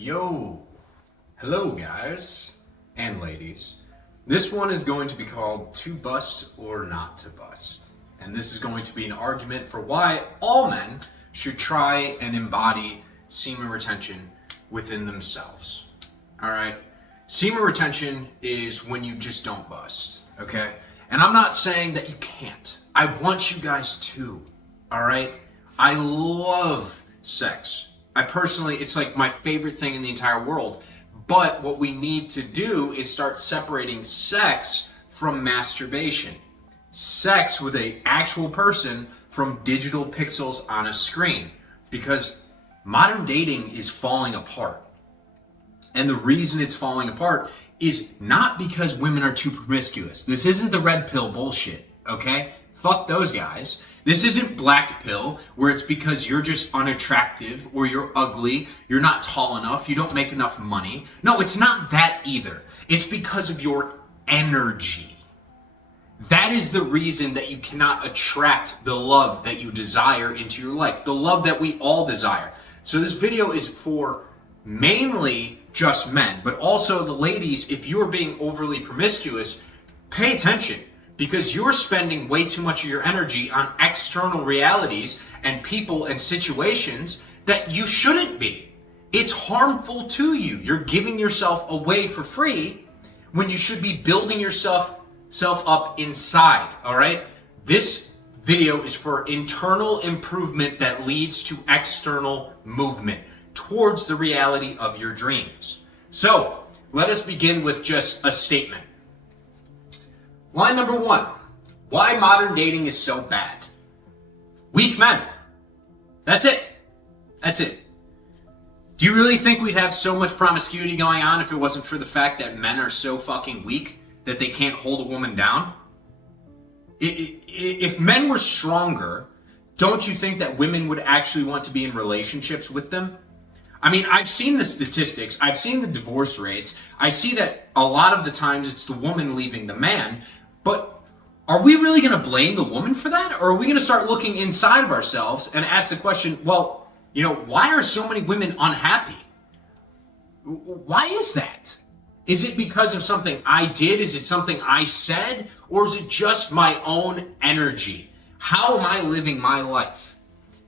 Yo, hello guys and ladies. This one is going to be called To Bust or Not to Bust. And this is going to be an argument for why all men should try and embody semen retention within themselves. All right. Semen retention is when you just don't bust. Okay. And I'm not saying that you can't. I want you guys to. All right. I love sex. It's like my favorite thing in the entire world. But what we need to do is start separating sex from masturbation. Sex with an actual person from digital pixels on a screen. Because modern dating is falling apart. And the reason it's falling apart is not because women are too promiscuous. This isn't the red pill bullshit, okay? Fuck those guys. This isn't black pill where it's because you're just unattractive or you're ugly, you're not tall enough, you don't make enough money. No, it's not that either. It's because of your energy. That is the reason that you cannot attract the love that you desire into your life, the love that we all desire. So this video is for mainly just men, but also the ladies. If you are being overly promiscuous, pay attention. Because you're spending way too much of your energy on external realities and people and situations that you shouldn't be. It's harmful to you. You're giving yourself away for free when you should be building yourself up inside, all right? This video is for internal improvement that leads to external movement towards the reality of your dreams. So, let us begin with just a statement. Line number one, why modern dating is so bad. Weak men. That's it. That's it. Do you really think we'd have so much promiscuity going on if it wasn't for the fact that men are so fucking weak that they can't hold a woman down? If men were stronger, don't you think that women would actually want to be in relationships with them? I mean, I've seen the statistics, I've seen the divorce rates, I see that a lot of the times it's the woman leaving the man, but are we really going to blame the woman for that? Or are we going to start looking inside of ourselves and ask the question, well, why are so many women unhappy? Why is that? Is it because of something I did? Is it something I said? Or is it just my own energy? How am I living my life?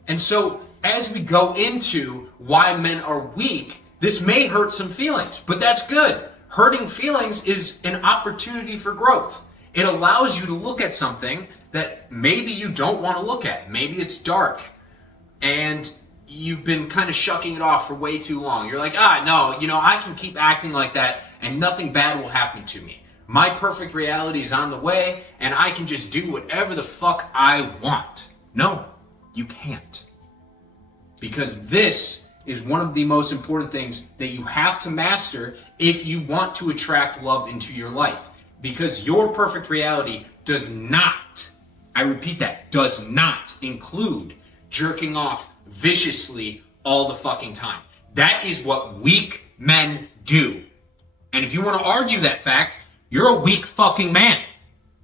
And so, as we go into why men are weak, this may hurt some feelings, but that's good. Hurting feelings is an opportunity for growth. It allows you to look at something that maybe you don't want to look at. Maybe it's dark and you've been kind of shucking it off for way too long. You're like, no, I can keep acting like that and nothing bad will happen to me. My perfect reality is on the way and I can just do whatever the fuck I want. No, you can't. Because this is one of the most important things that you have to master if you want to attract love into your life. Because your perfect reality does not, I repeat that, does not include jerking off viciously all the fucking time. That is what weak men do. And if you want to argue that fact, you're a weak fucking man.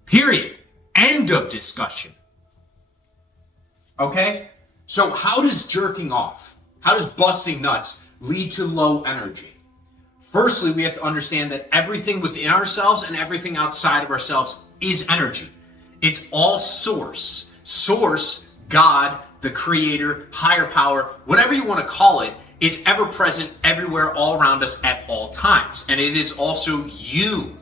Period. End of discussion. Okay? So how does jerking off, how does busting nuts lead to low energy? Firstly, we have to understand that everything within ourselves and everything outside of ourselves is energy. It's all source. Source, God, the creator, higher power, whatever you want to call it, is ever present everywhere all around us at all times. And it is also you.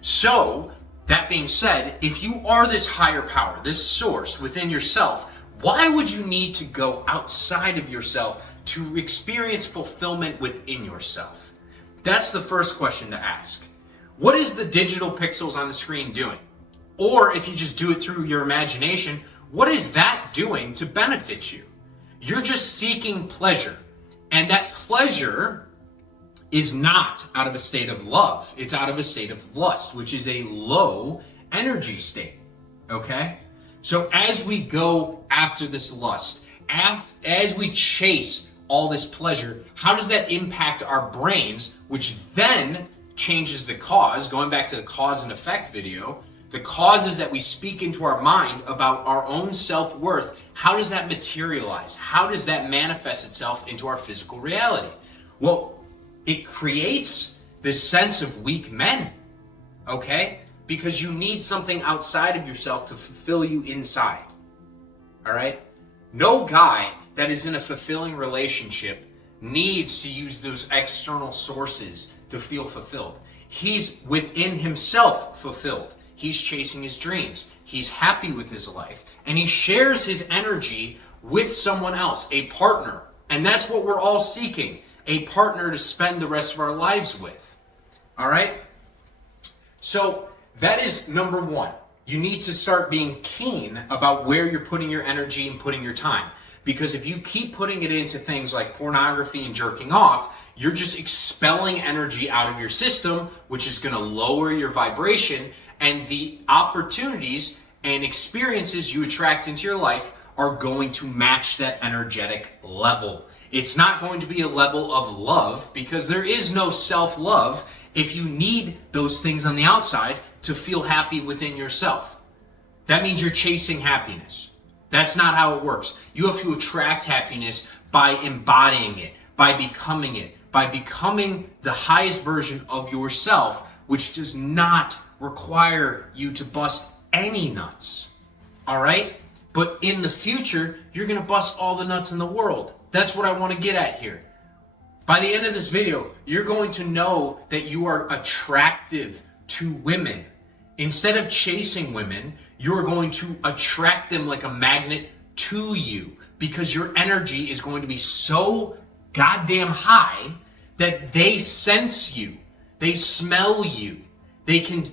So, that being said, if you are this higher power, this source within yourself, why would you need to go outside of yourself to experience fulfillment within yourself? That's the first question to ask. What is the digital pixels on the screen doing? Or if you just do it through your imagination, what is that doing to benefit you? You're just seeking pleasure. And that pleasure is not out of a state of love. It's out of a state of lust, which is a low energy state. Okay? So as we go after this lust, as we chase all this pleasure, how does that impact our brains, which then changes the cause? Going back to the cause and effect video, the causes that we speak into our mind about our own self-worth, how does that materialize? How does that manifest itself into our physical reality? Well, it creates this sense of weak men, okay? Because you need something outside of yourself to fulfill you inside, all right? No guy that is in a fulfilling relationship needs to use those external sources to feel fulfilled. He's within himself fulfilled. He's chasing his dreams. He's happy with his life. And he shares his energy with someone else, a partner. And that's what we're all seeking, a partner to spend the rest of our lives with. All right? So that is number one. You need to start being keen about where you're putting your energy and putting your time. Because if you keep putting it into things like pornography and jerking off, you're just expelling energy out of your system, which is going to lower your vibration, and the opportunities and experiences you attract into your life are going to match that energetic level. It's not going to be a level of love, because there is no self-love if you need those things on the outside to feel happy within yourself. That means you're chasing happiness. That's not how it works. You have to attract happiness by embodying it, by becoming it, by becoming the highest version of yourself, which does not require you to bust any nuts. All right? But in the future, you're going to bust all the nuts in the world. That's what I want to get at here. By the end of this video, you're going to know that you are attractive to women. Instead of chasing women, you're going to attract them like a magnet to you, because your energy is going to be so goddamn high that they sense you, they smell you, they can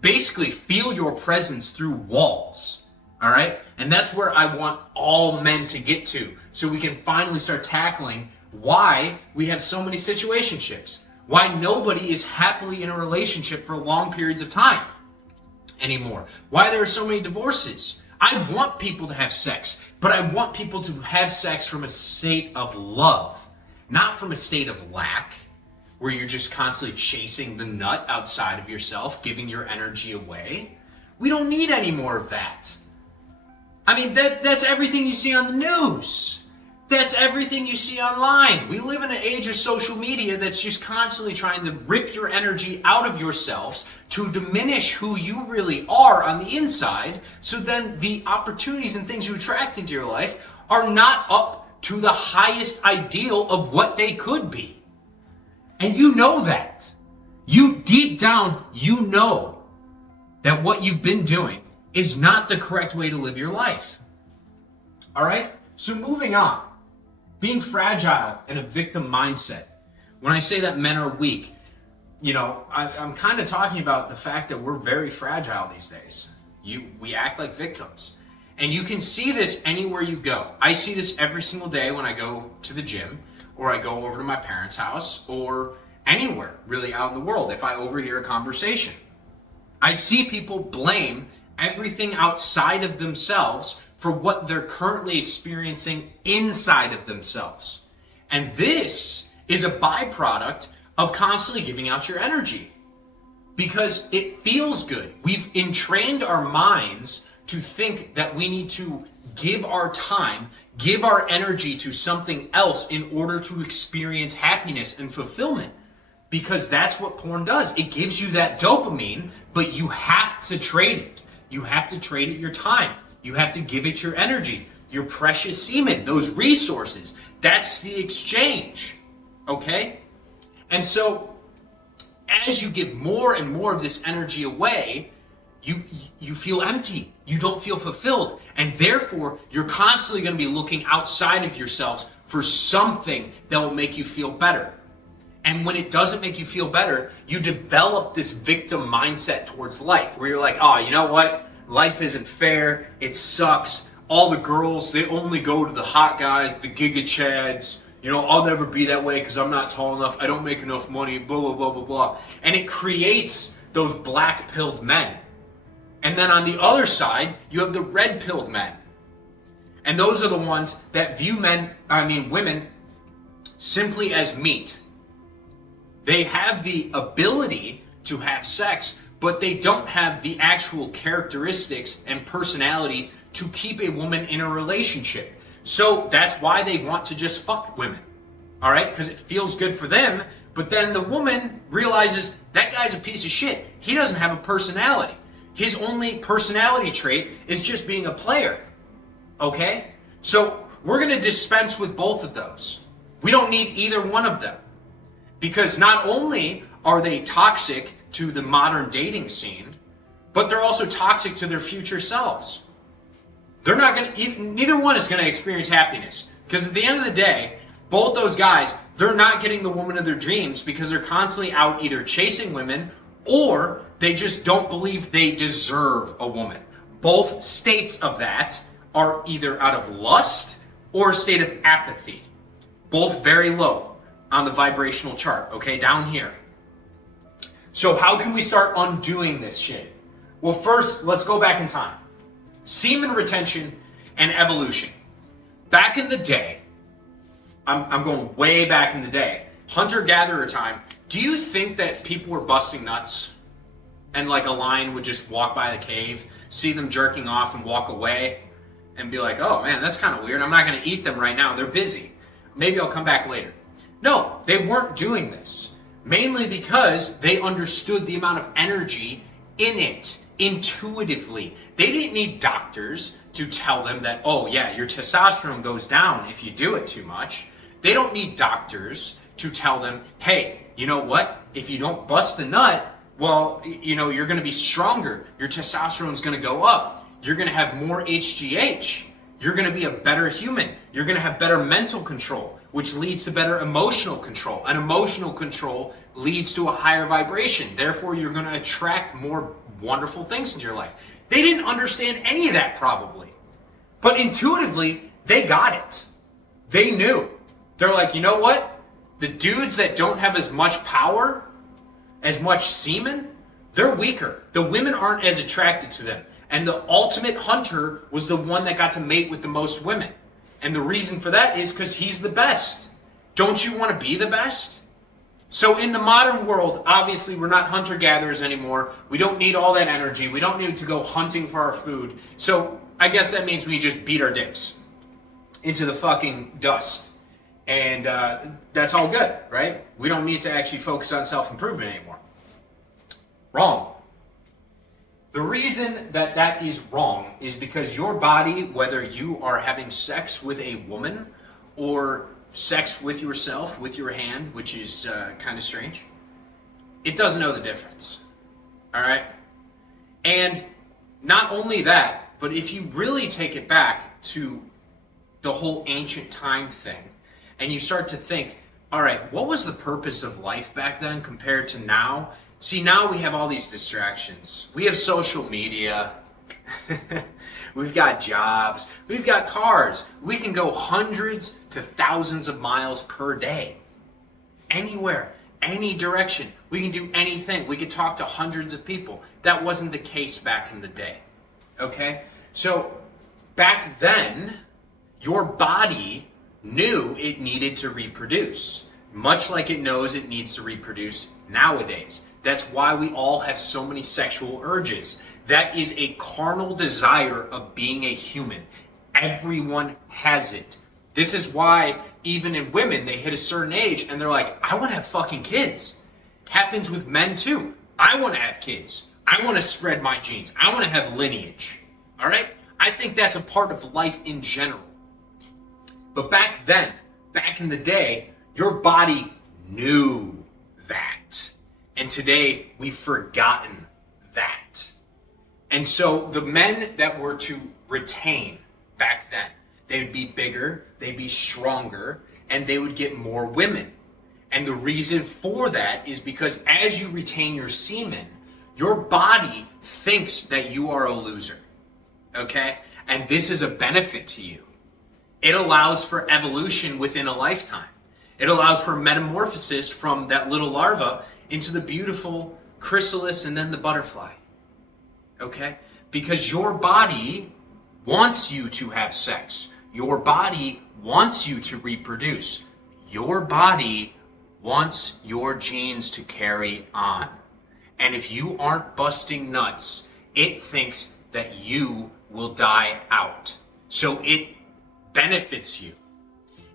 basically feel your presence through walls. All right? And that's where I want all men to get to, so we can finally start tackling why we have so many situationships, why nobody is happily in a relationship for long periods of time anymore, why there are so many divorces. I want people to have sex, but I want people to have sex from a state of love, not from a state of lack, where you're just constantly chasing the nut outside of yourself, giving your energy away. We don't need any more of that. I mean, that's everything you see on the news. That's everything you see online. We live in an age of social media that's just constantly trying to rip your energy out of yourselves to diminish who you really are on the inside, so then the opportunities and things you attract into your life are not up to the highest ideal of what they could be. And you know that. You deep down, you know that what you've been doing is not the correct way to live your life. All right? So moving on. Being fragile and a victim mindset. When I say that men are weak, you know, I'm kind of talking about the fact that we're very fragile these days. We act like victims. And you can see this anywhere you go. I see this every single day when I go to the gym, or I go over to my parents' house, or anywhere really out in the world if I overhear a conversation. I see people blame everything outside of themselves for what they're currently experiencing inside of themselves. And this is a byproduct of constantly giving out your energy, because it feels good. We've entrained our minds to think that we need to give our time, give our energy to something else in order to experience happiness and fulfillment. Because that's what porn does. It gives you that dopamine, but you have to trade it. You have to trade it your time. You have to give it your energy, your precious semen, those resources. That's the exchange, okay? And so as you give more and more of this energy away, you feel empty. You don't feel fulfilled. And therefore, you're constantly going to be looking outside of yourselves for something that will make you feel better. And when it doesn't make you feel better, you develop this victim mindset towards life, where you're like, oh, you know what? Life isn't fair. It sucks. All the girls, they only go to the hot guys, the giga chads. You know, I'll never be that way because I'm not tall enough. I don't make enough money, blah, blah, blah, blah, blah. And it creates those black-pilled men. And then on the other side, you have the red-pilled men. And those are the ones that view women simply as meat. They have the ability to have sex, but they don't have the actual characteristics and personality to keep a woman in a relationship. So that's why they want to just fuck women. all right? Because it feels good for them, but then the woman realizes that guy's a piece of shit. He doesn't have a personality. His only personality trait is just being a player, okay? So we're gonna dispense with both of those. We don't need either one of them, because not only are they toxic to the modern dating scene, but they're also toxic to their future selves. They're not gonna, neither one is gonna experience happiness, because at the end of the day, both those guys, they're not getting the woman of their dreams because they're constantly out either chasing women or they just don't believe they deserve a woman. Both states of that are either out of lust or a state of apathy. Both very low on the vibrational chart, okay, down here. So how can we start undoing this shit? Well, first, let's go back in time. Semen retention and evolution. Back in the day, I'm going way back in the day, hunter-gatherer time, do you think that people were busting nuts and like a lion would just walk by the cave, see them jerking off and walk away and be like, oh man, that's kind of weird. I'm not going to eat them right now. They're busy. Maybe I'll come back later. No, they weren't doing this. Mainly because they understood the amount of energy in it intuitively. They didn't need doctors to tell them that, oh yeah, your testosterone goes down if you do it too much. They don't need doctors to tell them, hey, you know what? If you don't bust the nut, well, you know, you're going to be stronger. Your testosterone's going to go up. You're going to have more HGH. You're going to be a better human. You're going to have better mental control, which leads to better emotional control. And emotional control leads to a higher vibration. Therefore, you're going to attract more wonderful things into your life. They didn't understand any of that probably. But intuitively, they got it. They knew. They're like, you know what? The dudes that don't have as much power, as much semen, they're weaker. The women aren't as attracted to them. And the ultimate hunter was the one that got to mate with the most women. And the reason for that is because he's the best. Don't you want to be the best? So in the modern world, obviously we're not hunter-gatherers anymore. We don't need all that energy. We don't need to go hunting for our food. So I guess that means we just beat our dicks into the fucking dust. And that's all good, right? We don't need to actually focus on self-improvement anymore. Wrong. The reason that that is wrong is because your body, whether you are having sex with a woman or sex with yourself, with your hand, which is kind of strange, it doesn't know the difference, all right? And not only that, but if you really take it back to the whole ancient time thing, and you start to think, all right, what was the purpose of life back then compared to now? See, now we have all these distractions. We have social media. We've got jobs. We've got cars. We can go hundreds to thousands of miles per day. Anywhere, any direction. We can do anything. We could talk to hundreds of people. That wasn't the case back in the day. Okay? So, back then, your body knew it needed to reproduce, much like it knows it needs to reproduce nowadays. That's why we all have so many sexual urges. That is a carnal desire of being a human. Everyone has it. This is why even in women, they hit a certain age and they're like, I want to have fucking kids. Happens with men too. I want to have kids. I want to spread my genes. I want to have lineage. All right? I think that's a part of life in general. But back then, back in the day, your body knew that. And today, we've forgotten that. And so the men that were to retain back then, they would be bigger, they'd be stronger, and they would get more women. And the reason for that is because as you retain your semen, your body thinks that you are a loser. Okay? And this is a benefit to you. It allows for evolution within a lifetime. It allows for metamorphosis from that little larva into the beautiful chrysalis and then the butterfly. Okay? Because your body wants you to have sex. Your body wants you to reproduce. Your body wants your genes to carry on. And if you aren't busting nuts, it thinks that you will die out. So it benefits you.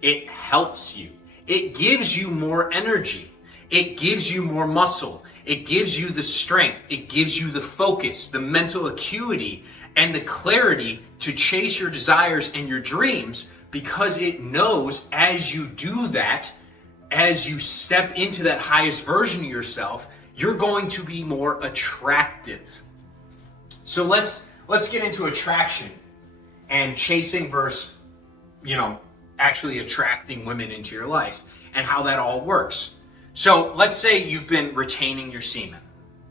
It helps you. it gives you more energy. It gives you more muscle. It gives you the strength. It gives you the focus, the mental acuity, and the clarity to chase your desires and your dreams, because it knows as you do that, as you step into that highest version of yourself, you're going to be more attractive. So let's get into attraction and chasing versus, actually attracting women into your life and how that all works. So let's say you've been retaining your semen.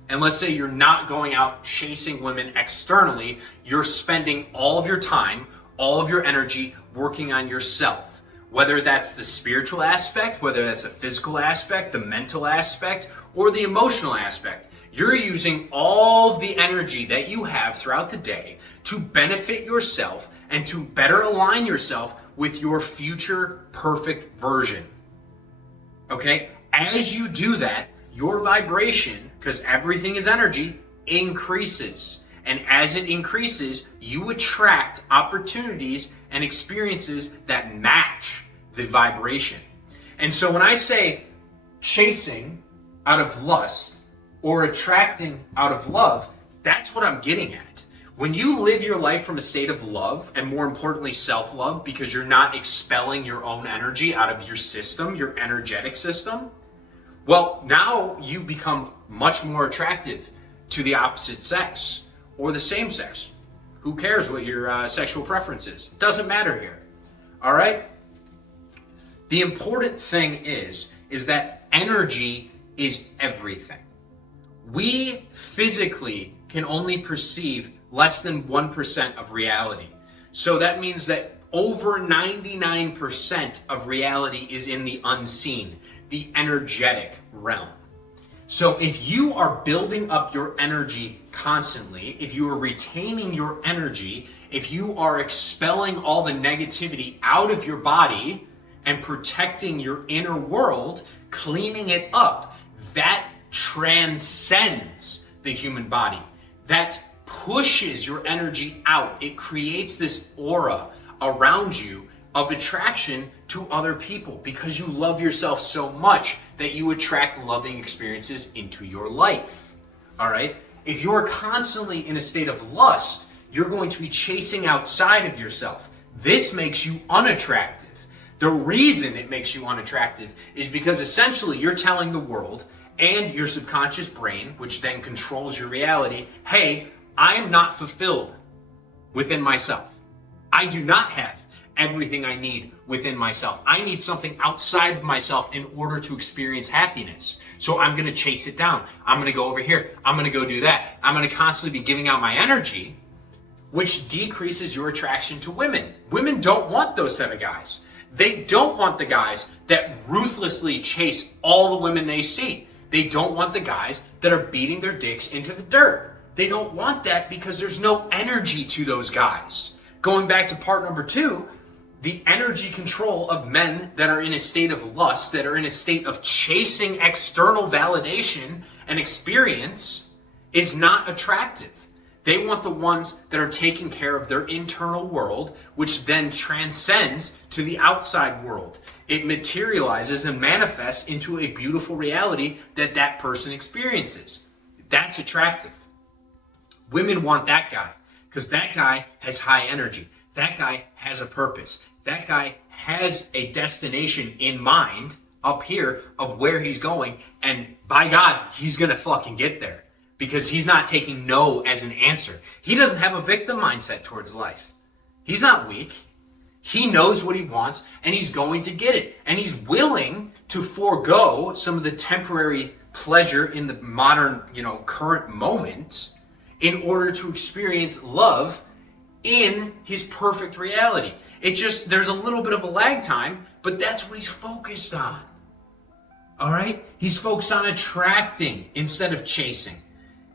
And let's say you're not going out chasing women externally. You're spending all of your time, all of your energy working on yourself. Whether that's the spiritual aspect, whether that's the physical aspect, the mental aspect, or the emotional aspect. You're using all the energy that you have throughout the day to benefit yourself and to better align yourself with your future perfect version. Okay? As you do that, your vibration, because everything is energy, increases. And as it increases, you attract opportunities and experiences that match the vibration. And so when I say chasing out of lust or attracting out of love, that's what I'm getting at. When you live your life from a state of love, and more importantly, self-love, because you're not expelling your own energy out of your system, your energetic system, well, now you become much more attractive to the opposite sex or the same sex. Who cares what your sexual preference is? It doesn't matter here. All right? The important thing is that energy is everything. We physically can only perceive less than 1% of reality. So that means that over 99% of reality is in the unseen, the energetic realm. So if you are building up your energy constantly, if you are retaining your energy, if you are expelling all the negativity out of your body and protecting your inner world, cleaning it up, that transcends the human body. That pushes your energy out. It creates this aura around you of attraction to other people because you love yourself so much that you attract loving experiences into your life. All right? If you're constantly in a state of lust, you're going to be chasing outside of yourself. This makes you unattractive. The reason it makes you unattractive is because essentially you're telling the world and your subconscious brain, which then controls your reality, hey, I am not fulfilled within myself. I do not have everything I need within myself. I need something outside of myself in order to experience happiness. So I'm going to chase it down. I'm going to go over here. I'm going to go do that. I'm going to constantly be giving out my energy, which decreases your attraction to women. Women don't want those type of guys. They don't want the guys that ruthlessly chase all the women they see. They don't want the guys that are beating their dicks into the dirt. They don't want that because there's no energy to those guys. Going back to part number 2, the energy control of men that are in a state of lust, that are in a state of chasing external validation and experience is not attractive. They want the ones that are taking care of their internal world, which then transcends to the outside world. It materializes and manifests into a beautiful reality that that person experiences. That's attractive. Women want that guy because that guy has high energy. That guy has a purpose. That guy has a destination in mind up here of where he's going. And by God, he's going to fucking get there because he's not taking no as an answer. He doesn't have a victim mindset towards life. He's not weak. He knows what he wants and he's going to get it. And he's willing to forego some of the temporary pleasure in the modern, current moment in order to experience love in his perfect reality. There's a little bit of a lag time, but that's what he's focused on. All right? He's focused on attracting instead of chasing.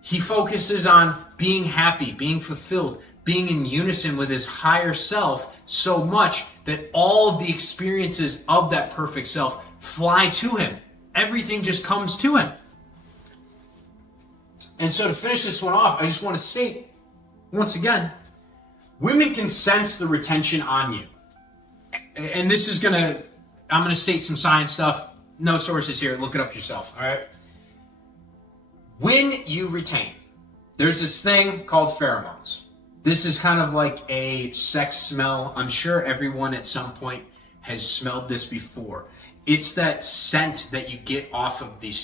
He focuses on being happy, being fulfilled, being in unison with his higher self so much that all of the experiences of that perfect self fly to him. Everything just comes to him. And so to finish this one off, I just want to state, once again, women can sense the retention on you. And this is going to I'm going to state some science stuff. No sources here. Look it up yourself. All right. When you retain, there's this thing called pheromones. This is kind of like a sex smell. I'm sure everyone at some point has smelled this before. It's that scent that you get off of this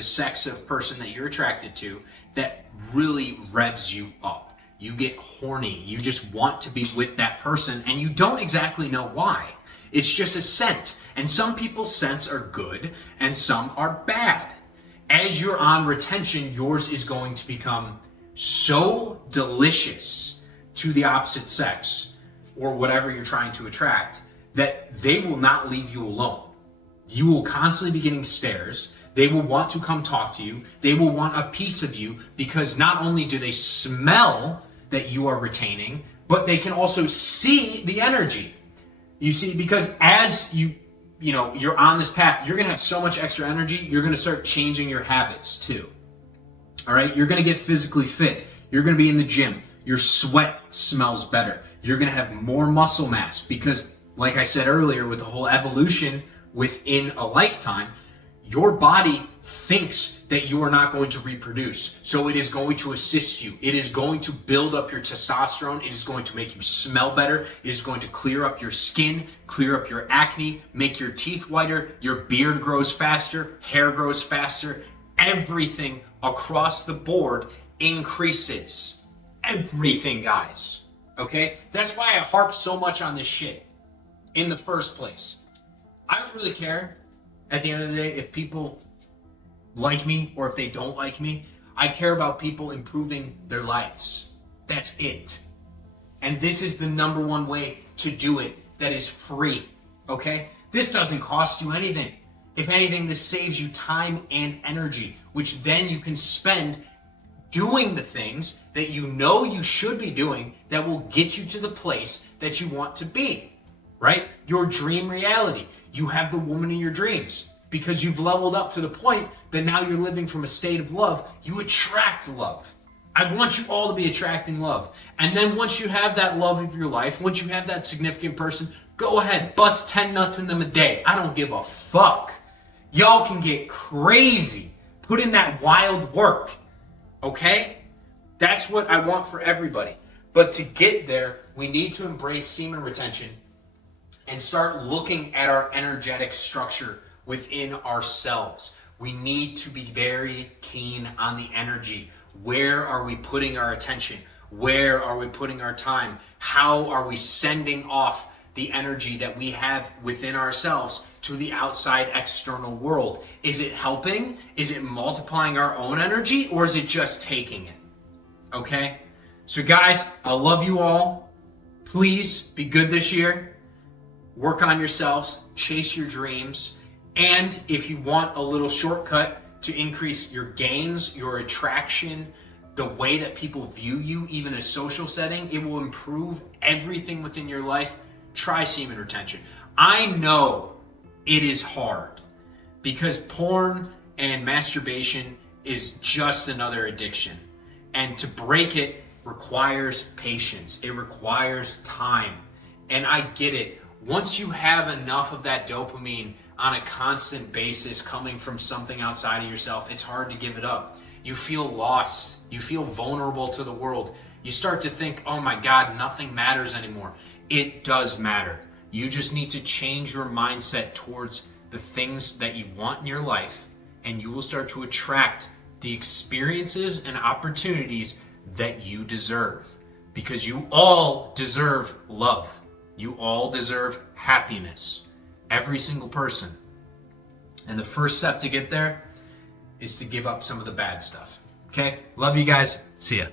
sex of person that you're attracted to that really revs you up. You get horny. You just want to be with that person, and you don't exactly know why. It's just a scent. And some people's scents are good and some are bad. As you're on retention, yours is going to become so delicious to the opposite sex or whatever you're trying to attract that they will not leave you alone. You will constantly be getting stares. They will want to come talk to you. They will want a piece of you because not only do they smell that you are retaining, but they can also see the energy. You see, because as you're on this path, you're going to have so much extra energy, you're going to start changing your habits too. All right? You're going to get physically fit. You're going to be in the gym. Your sweat smells better. You're going to have more muscle mass because, like I said earlier, with the whole evolution within a lifetime, your body thinks that you are not going to reproduce. So it is going to assist you. It is going to build up your testosterone. It is going to make you smell better. It is going to clear up your skin, clear up your acne, make your teeth whiter. Your beard grows faster. Hair grows faster. Everything across the board increases. Everything, guys. Okay? That's why I harp so much on this shit in the first place. I don't really care at the end of the day if people like me or if they don't like me. I care about people improving their lives. That's it. And this is the number one way to do it that is free. Okay? This doesn't cost you anything. If anything, this saves you time and energy, which then you can spend doing the things that you know you should be doing that will get you to the place that you want to be. Right? Your dream reality. You have the woman in your dreams because you've leveled up to the point that now you're living from a state of love. You attract love. I want you all to be attracting love. And then once you have that love of your life, once you have that significant person, go ahead, bust 10 nuts in them a day. I don't give a fuck. Y'all can get crazy. Put in that wild work. Okay? That's what I want for everybody. But to get there, we need to embrace semen retention and start looking at our energetic structure within ourselves. We need to be very keen on the energy. Where are we putting our attention? Where are we putting our time? How are we sending off the energy that we have within ourselves to the outside external world? Is it helping? Is it multiplying our own energy? Or is it just taking it? Okay? So guys, I love you all. Please be good this year. Work on yourselves, chase your dreams, and if you want a little shortcut to increase your gains, your attraction, the way that people view you, even a social setting, it will improve everything within your life. Try semen retention. I know it is hard because porn and masturbation is just another addiction. And to break it requires patience. It requires time. And I get it. Once you have enough of that dopamine on a constant basis coming from something outside of yourself, it's hard to give it up. You feel lost. You feel vulnerable to the world. You start to think, oh my God, nothing matters anymore. It does matter. You just need to change your mindset towards the things that you want in your life, and you will start to attract the experiences and opportunities that you deserve. Because you all deserve love. You all deserve happiness. Every single person. And the first step to get there is to give up some of the bad stuff. Okay? Love you guys. See ya.